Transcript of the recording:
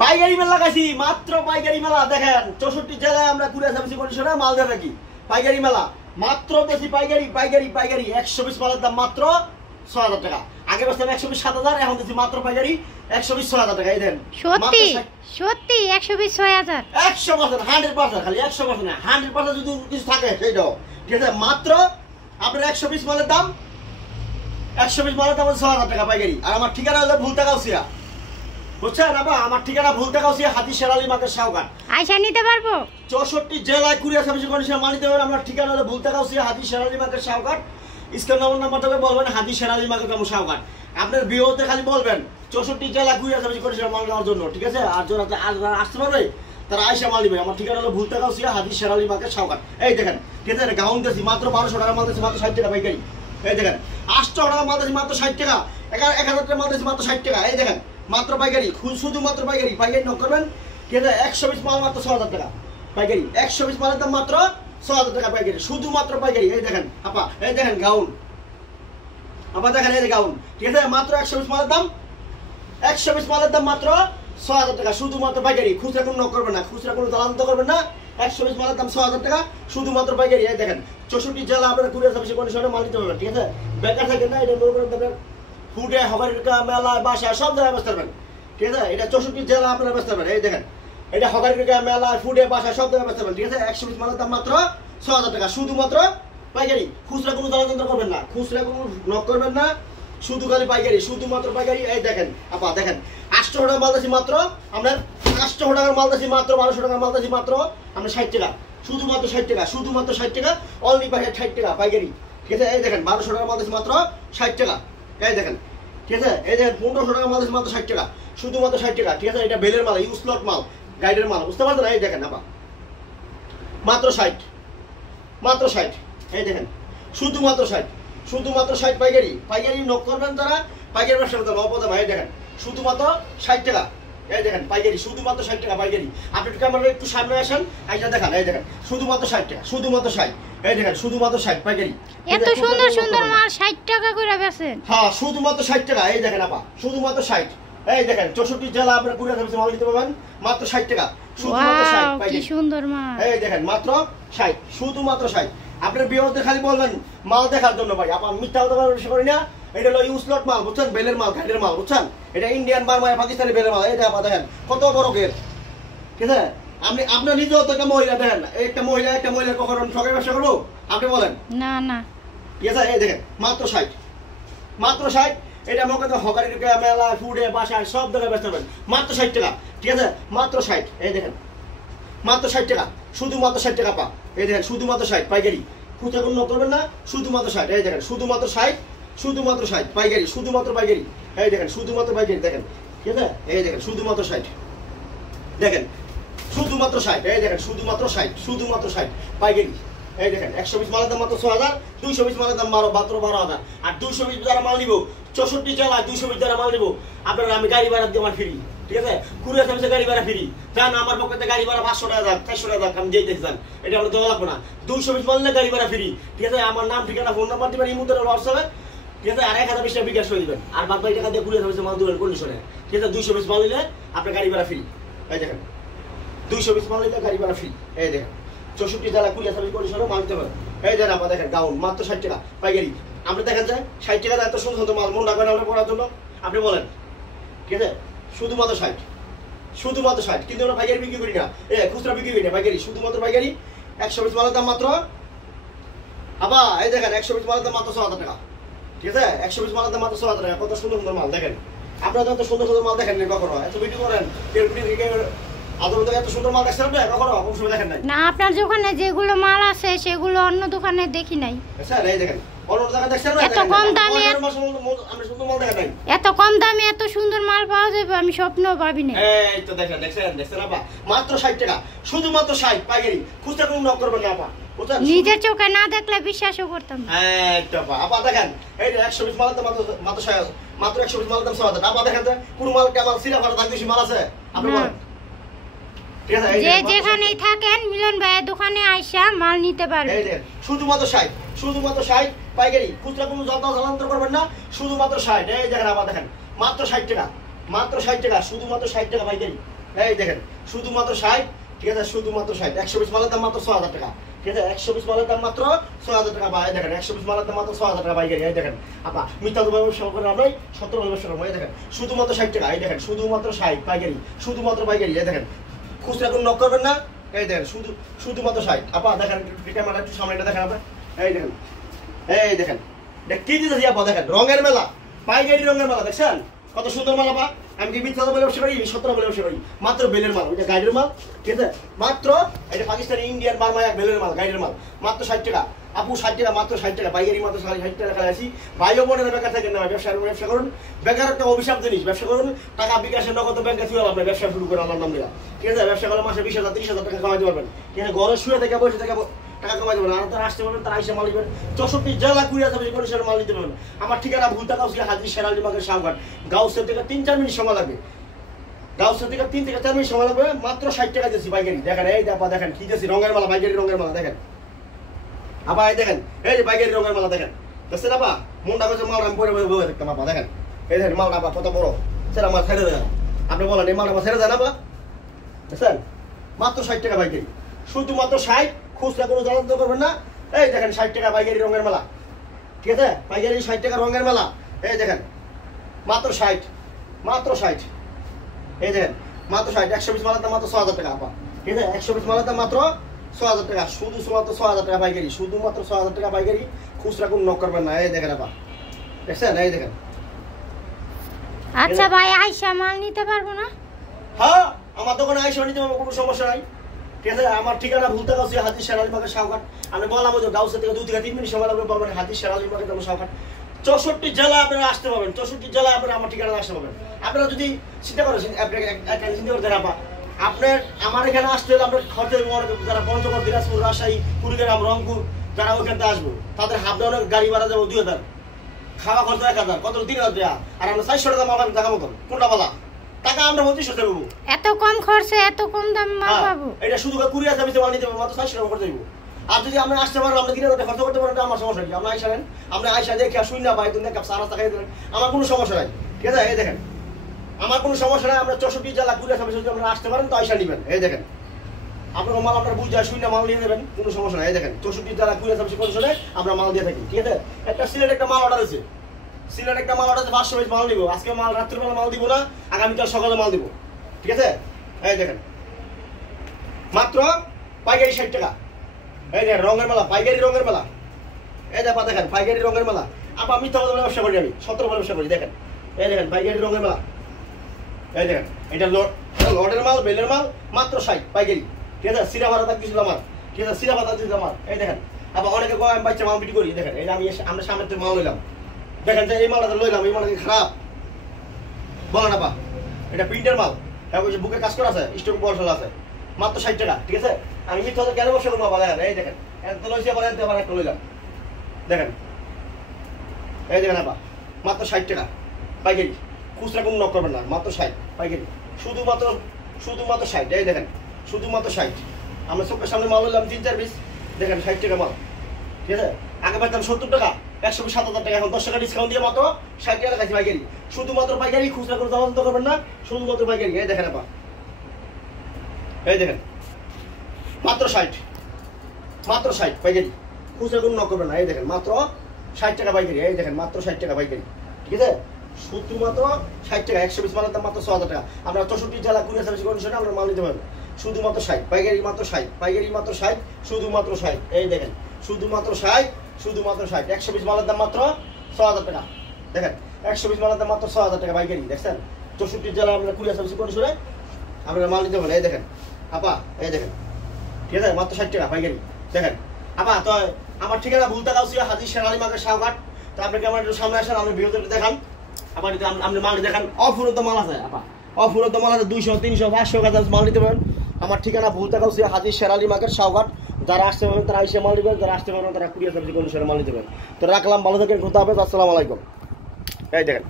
পাইকারি মেলা লাগাইছি, মাত্র পাইকারি মেলা। দেখেন 64 জেলায় আমরা কুরিয়ার সার্ভিস কন্ডিশনে মাল দিয়ে থাকি। পাইকারি মেলা মাত্র বেশি পাইকারি পাইকারি পাইকারি 120 মালের দাম মাত্র 6000 টাকা। আগে বলছিলাম 120 7000, এখন দিচ্ছি মাত্র পাইকারি 120 6000 টাকা। এই দেন সত্যি সত্যি 120 6000 100%, 100%, খালি 100% না, 100% যদি কিছু থাকে সেইটাও ঠিক আছে। মাত্র আপনার 120 মালের দাম 120 মালের দাম 6000 টাকা পাইকারি। আর আমার ঠিকানা হলো ভুলতাগাউসিয়া, বুঝছেন? আমার ঠিকানা ভুলতাগাউসিয়া, হাতি শেরালি মার্কেট, শাওকাট। আইসা নিতে পারবো 64 জেলায় কুরিয়ার সার্ভিস কন্ডিশনে মাল নিতে পারবেন। আমার ঠিকানা হলো ভুলতাগাউসিয়া, হাতি শেরালি মার্কেট, শাওকাট। স্ক্রিন নাম্বারটা বলবেন হাতি শেরালি মার্কেট এবং শাওকাট। আপনার বিওতে খালি বলবেন 64 জেলা কুরিয়ার সার্ভিস কন্ডিশনে মাল নেওয়ার জন্য, ঠিক আছে? আর যারা আসতে পারবে তারা আইসা মাল নিবে। আমার ঠিকানা হলো ভুলতাগাউসিয়া, হাতি শেরালি মার্কেট, শাওকাট। এই দেখেন ঠিক আছে, গাউন দিয়েছি মাত্র 1200 টাকা মাল দিয়েছি, মাত্র 60 টাকা পাইকারি। এই দেখেন 800 টাকা মাল দিয়েছি, মাত্র 60 টাকা। 1000 টাকা মাল দিয়েছি, মাত্র 60 টাকা। এই দেখেন মাত্র পাইকারি, শুধুমাত্র পাইকারি। পাইকারি নক করবেন ঠিক আছে। 120 মাল মাত্র 6000 টাকা পাইকারি। 120 মালের দাম মাত্র 6000 টাকা পাইকারি, শুধুমাত্র পাইকারি। এই দেখেন আপা, এই দেখেন গাউন আপা, দেখেন এই গাউন ঠিক আছে। মাত্র 120 মালের দাম, 120 মালের দাম মাত্র 6000 টাকা, শুধুমাত্র পাইকারি। খুচরা কোনো নক করবেন না, খুচরা কোনো দালান্ত করবেন না। 120 মালের দাম 6000 টাকা, শুধুমাত্র পাইকারি। এই দেখেন 64 জেলা আপনারা কুরিয়ার সার্ভিস কন্ডিশনে মাল নিতে পারবেন, ঠিক আছে? বেকার থাকেন না, এটা মনে করেন আপনার ফুডে, হকারিকা, মেলা, বাসা সব জায়গায় ব্যস্ত পারবেন, ঠিক আছে? এটা 64 জেলা আপনারা ব্যস্ত পারবেন। এই দেখেন এটা হকারিকা, মেলা, ফুডে, বাসা সব জায়গায় ব্যস্ত পারবেন, ঠিক আছে? 120 মালের দাম মাত্র 6000 টাকা, শুধুমাত্র পাইকারি। খুচরা কোনো দালান্ত করবেন না, খুচরা কোনো নক করবেন না, শুধু খালি পাইকারি, শুধুমাত্র পাইকারি। এই দেখেন আপা, দেখেন 800 টাকা মাল দিয়েছি মাত্র, আমরা 800 টাকার মাল দিয়েছি মাত্র, 1200 টাকার মাল দিয়েছি মাত্র আমরা 60 টাকা, শুধুমাত্র 60 টাকা, শুধুমাত্র 60 টাকা, অনলি 60 টাকা পাইকারি, ঠিক আছে? এই দেখেন 1200 টাকার মাল দিয়েছি মাত্র 60 টাকা। এই দেখেন ঠিক আছে, এই দেখেন 1500 টাকার মাল দিয়েছি মাত্র 60 টাকা, শুধুমাত্র 60 টাকা, ঠিক আছে? এটা বেলের মাল, ইউজ লট মাল, গাইডের মাল, বুঝতে পারছেন? এই দেখেন আপা মাত্র 60, মাত্র 60। এই দেখেন শুধুমাত্র 60, শুধুমাত্র 60 পাইকারি। পাইকারি নক করবেন তারা, পাইকারি ব্যবসা করতে হবে অপদাম। এই দেখেন শুধুমাত্র 60 টাকা। এই দেখেন পাইকারি, শুধুমাত্র 60 টাকা পাইকারি। আপনি ক্যামেরা একটু সামনে আসেন, এইটা দেখেন। এই দেখেন শুধুমাত্র 60 টাকা, শুধুমাত্র 60। এই দেখেন শুধুমাত্র 60 পাইকারি। এত সুন্দর সুন্দর মাল 60 টাকা করে বেচেন? হ্যাঁ, শুধুমাত্র 60 টাকা। এই দেখেন আপা, শুধুমাত্র 60। এই দেখেন 64 জেলা আপনারা কুরিয়ার সার্ভিসে মাল নিতে পারবেন মাত্র 60 টাকা, শুধুমাত্র 60 পাইকারি। কি সুন্দর মাল। এই দেখেন মাত্র 60, শুধুমাত্র 60। আপনার বিয়েতে খালি বলবেন মাল দেখার জন্য ভাই, আপা মিথ্যা কথা বলতে করি না। এটা হলো ইউজ লট মাল, বুঝছেন? বেলের মাল, গাইডের মাল, বুঝছেন? এটা ইন্ডিয়ান, বার্মা, পাকিস্তানি বেলের মাল। এই দেখেন কত বড় গের, ঠিক আছে? আপনি আপনার নিজেও তো একটা মহিলা, দেখেন একটা মহিলা কখনো ঠকের ব্যবসা করবো আপনি বলেন? না না, ঠিক আছে? এই দেখেন মাত্র 60, মাত্র 60। এটা মনে করেন হকারি, মেলা, ফুডে, বাসায় সব জায়গায় ব্যস্ত হবেন, মাত্র 60 টাকা, ঠিক আছে? মাত্র 60। এই দেখেন মাত্র 60 টাকা, শুধুমাত্র 60 টাকা পা। এই দেখেন শুধুমাত্র 60 পাইকারি, খুচরা কোনো করবেন না, শুধুমাত্র 60। এই দেখেন শুধুমাত্র 60, শুধুমাত্র 60 পাইকারি, শুধুমাত্র পাইকারি। এই দেখেন শুধুমাত্র পাইকারি, দেখেন ঠিক আছে? এই দেখেন শুধুমাত্র 60, দেখেন শুধুমাত্র 60। এই দেখেন শুধুমাত্র 60, শুধুমাত্র 60 পাইকারি। এই দেখেন 120 মালের দাম মাত্র 6000, 220 মালের দাম মাত্র 12000। আর 220 যারা মাল নিব 64 জেলায় 220 যারা মাল নিব আপনারা, আমি গাড়ি ভাড়া দিয়ে আমার ফ্রি, ঠিক আছে? কুরিয়ার সার্ভিসে গাড়ি ভাড়া ফ্রি। জান আমার পকেটে গাড়ি ভাড়া 500 টাকা যাক, 400 টাকা যাক, আমি যেতে চান এটা আমরা দেওয়া লাগবে না। 220 মাল নিলে গাড়ি ভাড়া ফ্রি, ঠিক আছে? আমার নাম, ঠিকানা, ফোন নাম্বার দিবেন, ইমুতে হোয়াটসঅ্যাপে, ঠিক আছে? আর 1020 টাকা বিকাশ করে দিবেন, আর বাদ বাকি টাকা দিয়ে কুরিয়ার সার্ভিসে মাল দিবেন কন্ডিশনে, ঠিক আছে? 220 মাল নিলে আপনার গাড়ি ভাড়া ফ্রি। এই দেখেন 220 মাল নিলে গাড়ি ভাড়া ফ্রি। এই দেখেন 64 জেলা কুরিয়ার সার্ভিস কন্ডিশনে মাল নিতে পারেন। এই দেখেন আপা, দেখেন গাউন মাত্র 60 টাকা পাইকারি। আপনি দেখেন যে 60 টাকা এত সুন্দর সুন্দর মাল মন রাখবেন আপনি পড়ার জন্য, আপনি বলেন, ঠিক আছে? শুধুমাত্র 60, শুধুমাত্র 60। কিন্তু আমরা পাইকারি বিক্রি করি না, খুচরা বিক্রি করি না, পাইকারি, শুধুমাত্র পাইকারি। 120 মালের দাম মাত্র আপা, এই দেখেন 120 মালের দাম মাত্র 6000 টাকা, ঠিক আছে? 120 মালের দাম মাত্র 6000 টাকা। কত সুন্দর সুন্দর মাল দেখেন, আপনারা তো এত সুন্দর সুন্দর মাল দেখেন না কখনো, এত ভিডিও করেন আদৌ এত সুন্দর মাল দেখছেন না কখনো? কম সময় দেখেন নাই না, আপনার দোকানে যেগুলো মাল আছে সেগুলো অন্য দোকানে দেখি নাই। স্যার এই দেখেন অন্য জায়গায় দেখছেন না, এত কম দামে আমরা সুন্দর মাল দেখেন নাই। এত কম দামে এত সুন্দর মাল পাওয়া যাবে আমি স্বপ্নও ভাবি না। এই তো দেখেন, দেখছেন আপা মাত্র 60 টাকা, শুধুমাত্র 60 পাইকারি, খুচরা কোনো নক করবেন না আপা, বুঝছেন? নিজের চোখে না দেখলে বিশ্বাসও করতাম না। এই তো আপা দেখেন, এই 120 মালের দাম মাত্র 6000, মাত্র 120 মালের দাম 6000। আপা দেখেন যে কোন মাল কেমন সিরা ভাড়া দাম বেশি মাল আছে আপনি বলেন? যে যেখানেই থাকেন মিলন ভাইয়ের দোকানে আইসা মাল নিতে পারবেন। এই দেখেন শুধুমাত্র 60, শুধুমাত্র 60 পাইকারি, খুচরা কোনো যন্ত্র করবেন না, শুধুমাত্র 60। এই দেখেন আপা দেখেন মাত্র 60 টাকা, মাত্র 60 টাকা, শুধুমাত্র 60 টাকা পাইকারি। এই দেখেন শুধুমাত্র 60, ঠিক আছে, শুধুমাত্র 60। 100 পিস মালের দাম মাত্র 6000 টাকা, ঠিক আছে, 100 পিস মালের দাম মাত্র 6000 টাকা। ভাই দেখেন 100 পিস মালের দাম মাত্র 6000 টাকা পাইকারি। এই দেখেন আপা মিথ্যা ব্যবসা করে আমরাই 17 ব্যবসা করবো। এই দেখেন শুধুমাত্র 60 টাকা। এই দেখেন শুধুমাত্র 60 পাইকারি, শুধুমাত্র পাইকারি। এই দেখেন খুচরা কোনো নক করবেন না। এই দেখেন শুধুমাত্র 60। আপা দেখেন ক্যামেরা একটু সামনে দেখেন আপা। এই দেখেন, এই দেখেন কি দিতেছি আপা, দেখেন রঙের মেলা, পাইকারি রঙের মেলা, দেখছেন কত সুন্দর মাল আপা। আমি কি মিথ্যা বলে ব্যবসা করি, 17 বলে ব্যবসা করি। মাত্র বেলের মাল, ওইটা গাইডের মাল, ঠিক আছে, মাত্র এটা পাকিস্তানি ইন্ডিয়ান বার্মা এক বেলের মাল, গাইডের মাল, মাত্র 60 টাকা। আপু 60 টাকা, মাত্র 60 টাকা পাইকারি, মাত্র 60 টাকা খাই আসি। ভাই ও বোনেরা বেকার থাকেন না, ব্যবসা করুন। বেকার একটা অভিশাপ জিনিস, ব্যবসা করুন, টাকা বিকাশের নগদ ব্যাংকে শুয়ে আপনার ব্যবসা শুরু করে আমার নাম দেওয়া, ঠিক আছে। ব্যবসা করলে মাসে 20,000 30,000 টাকা কামাইতে পারবেন, ঠিক আছে। ঘরে শুয়ে থেকে বসে থেকে টাকা কামাই দেবেন। আর তারা আসতে পারবেন, তারা এসে মাল নেবেন। 64 জেলা কুড়িয়া যাবে, কোনো মাল নিতে পারবেন। আমার ঠিকানা ভুলতা গাউসিয়া হাজির শেরালি মার্কেট শাহঘাট। গাউসের থেকে 3-4 মিনিট সময় লাগবে, গাউসের থেকে 3 থেকে 4 মিনিট সময় লাগবে। মাত্র 60 টাকা দিয়েছি পাইকারি। দেখেন এই আপা দেখেন কি দিয়েছি, রঙের মালা, পাইকারি রঙের মালা। দেখেন আপা এই দেখেন, এই যে পাইকারি রঙের মালা দেখেন, দেখছেন আপা। মনটা করছে মাল আমি পরে বয়ে দেখতাম আপা। দেখেন এই দেখেন মালটা আপা কত বড়, সেটা আমার ছেড়ে দেন। আপনি বলেন এই মালটা আমার ছেড়ে দেন আপা, দেখছেন মাত্র 60 টাকা পাইকারি, শুধুমাত্র 60। খুচরা কোনো জ্বালান্ত করবেন না। এই দেখেন 60 টাকা পাইকারি রঙের মেলা, ঠিক আছে, পাইকারি 60 টাকা রঙের মেলা। এই দেখেন মাত্র 60, মাত্র 60। এই দেখেন মাত্র 60। 100 পিস মালের দাম মাত্র 6000 টাকা আপা, ঠিক আছে, 100 পিস মালের দাম মাত্র 6000 টাকা, শুধুমাত্র 6000 টাকা পাইকারি, শুধুমাত্র 6000 টাকা পাইকারি। খুচরা কোনো নক করবেন না। এই দেখেন আপা, দেখছেন, এই দেখেন। আচ্ছা ভাই আইসা মাল নিতে পারবো না? হ্যাঁ আমার দোকানে আইসা নিতে পারবো, কোনো সমস্যা নাই, ঠিক আছে। আমার ঠিকানা ভুলতা গাউসিয়া হাজির শেরালি মার্কেট শাহঘাট। আমি বললাম যে গাউসিয়া থেকে 2 থেকে 3 মিনিট সময় লাগবে, বলবেন হাজির শেরালি মার্কেট শাহঘাট। 64 জেলা আপনারা আসতে পারবেন, 64 জেলা আপনারা আমার ঠিকানা আসতে পারবেন। আপনারা যদি চিন্তা করেন, চিন্তা করতে আপা, আপনার আমার এখানে আসতে হলে আপনার খরচা যারা পঞ্চগড়, দিনাজপুর, রাজশাহী, কুড়িগ্রাম, রংপুর, যারা ওইখানতে আসবো তাদের হাফ ডাউনের গাড়ি ভাড়া যাবো 2000, খাওয়া খরচা 1000, কত 3000 দেওয়া। আর আমরা 400 টাকা মাল টাকা মতন কোনটা বলা টাকা আমরা 2500 টাকা পাবো। এত কম খরচে এত কম দাম মাল পাবো? এটা শুধু কুরিয়ার সার্ভিসে মাল নিতে পারবো, মাত্র 400 টাকা খরচা দিব। আর যদি আমরা আসতে পারবো, আমরা 3000 টাকা খরচা করতে পারবো, আমার সমস্যা কি? আমরা আইসা নেন, আমরা আইসা দেখে শুই না ভাই, তুমি দেখ সারা টাকা দিলেন, আমার কোনো সমস্যা নাই, ঠিক আছে। এই দেখেন আমার কোনো সমস্যা নাই। আমরা 64 জেলা কুরিয়ার সার্ভিসে যদি আপনারা আসতে পারেন তো আইসা নেবেন। এই দেখেন আপনার মাল আপনার বুঝা শুই না মাল নিয়ে নেবেন, কোনো সমস্যা নাই। এই দেখেন 64 জেলা কুরিয়ার সার্ভিসে কন্ডিশনে আমরা মাল দিয়ে থাকি, ঠিক আছে। একটা সিলেট একটা মাল অর্ডার আছে, সিলেট একটা মাল অর্ডার আছে, 500 পিস মাল নিব। আজকে মাল রাত্রিবেলা মাল দিব না, আগামীকাল সকালে মাল দিব, ঠিক আছে। এই দেখেন মাত্র পাইকারি 60 টাকা। এই দেখেন রঙের মেলা, পাইকারি রঙের মেলা। এই দেখেন দেখেন পাইকারি রঙের মেলা। আপা মিথ্যা বলে ব্যবসা করি, আমি 17 বলে ব্যবসা করি। দেখেন এই দেখেন পাইকারি রঙের মেলা। এই দেখেন এটা লটের মাল, বেলের মাল, মাত্র 60 পাইকারি, ঠিক আছে। সিরা ভাড়া দিয়েছিল আমার, ঠিক আছে, সিরা ভাড়া দিয়েছিল আমার। এই দেখেন আবার অনেকে আমি বাচ্চা মাল বিক্রি করি। দেখেন এই যে আমরা সামনে থেকে মাল লইলাম, দেখেন যে এই মালটা লইলাম, এই মালটা খারাপ বলেন আপা, এটা প্রিন্টের মাল, বুকে কাজ করা আছে, স্টক বলসল আছে, মাত্র 60 টাকা, ঠিক আছে। আমি মিথ্যা কেন ব্যবসা করবো আপা? দেখেন এই দেখেন এত লইছি, আবার এত আবার একটা লইলাম, দেখেন এই দেখেন আপা মাত্র 60 টাকা পাইকারি, খুচরা কোনো নক করবেন না, মাত্র 60 পাইকারি, শুধুমাত্র 60। এই দেখেন শুধুমাত্র 60। আমরা চোখের সামনে মাল লইলাম 3-4 পিস, দেখেন 60 টাকা মাল, ঠিক আছে। আগে পাইতাম 70 টাকা, 100 পিস 7000 টাকা, এখন 10 টাকা ডিসকাউন্ট দিয়ে মাত্র 60 টাকা লাগাইছি পাইকারি, শুধুমাত্র পাইকারি, খুচরা কোনো দাম করবেন না, শুধুমাত্র পাইকারি। এই দেখেন আপা, এই দেখেন মাত্র 60, মাত্র 60 পাইকারি, খুচরা কোনো নক করবেন না। এই দেখেন মাত্র 60 টাকা পাইকারি। এই দেখেন মাত্র 60 টাকা পাইকারি, ঠিক আছে, শুধুমাত্র 60 টাকা। 100 পিস মালের দাম মাত্র 6000 টাকা। আমরা 64 জেলা কুরিয়ার সার্ভিস কন্ডিশনে আমরা মাল নিতে পারবো, শুধুমাত্র 60 পাইকারি, মাত্র 60 পাইকারি, মাত্র 60, শুধুমাত্র 60। এই দেখেন শুধুমাত্র 60, শুধুমাত্র 60। 100 পিস মালের দাম মাত্র 6000 টাকা। দেখেন 100 পিস মালের দাম মাত্র 6000 টাকা পাইকারি, দেখছেন। 64 জেলা আমরা কুরিয়ার সার্ভিস কন্ডিশনে আপনারা মাল নিতে পারেন। এই দেখেন আপা, এই দেখেন, ঠিক আছে, মাত্র 60 টাকা পাইকারি। দেখেন আপা, তো আমার ঠিকানা ভুলতা গাউসিয়া হাজির শেরালি মার্কেট শাহঘাট। তো আপনাকে আমার একটু সামনে আসেন, আপনি ভিডিওতে দেখান, আবার আপনি মাল দেখান। অফুরন্ত মাল আছে আপা, অফুরন্ত মাল আছে, 200, 300, 500 টাকা মাল নিতে পারেন। আমার ঠিকানা ভুলতা গাউসিয়া হাজির শেরালি মার্কেট শাহঘাট। যারা আসতে পারবেন তারা এসে মাল নেবেন, যারা আসতে পারবেন তারা কুরিয়ার সার্ভিস কন্ডিশনে মাল নিতে পারেন। তো রাখলাম, ভালো থাকেন, খুদা হাফেজ, আসসালামু আলাইকুম। এই দেখেন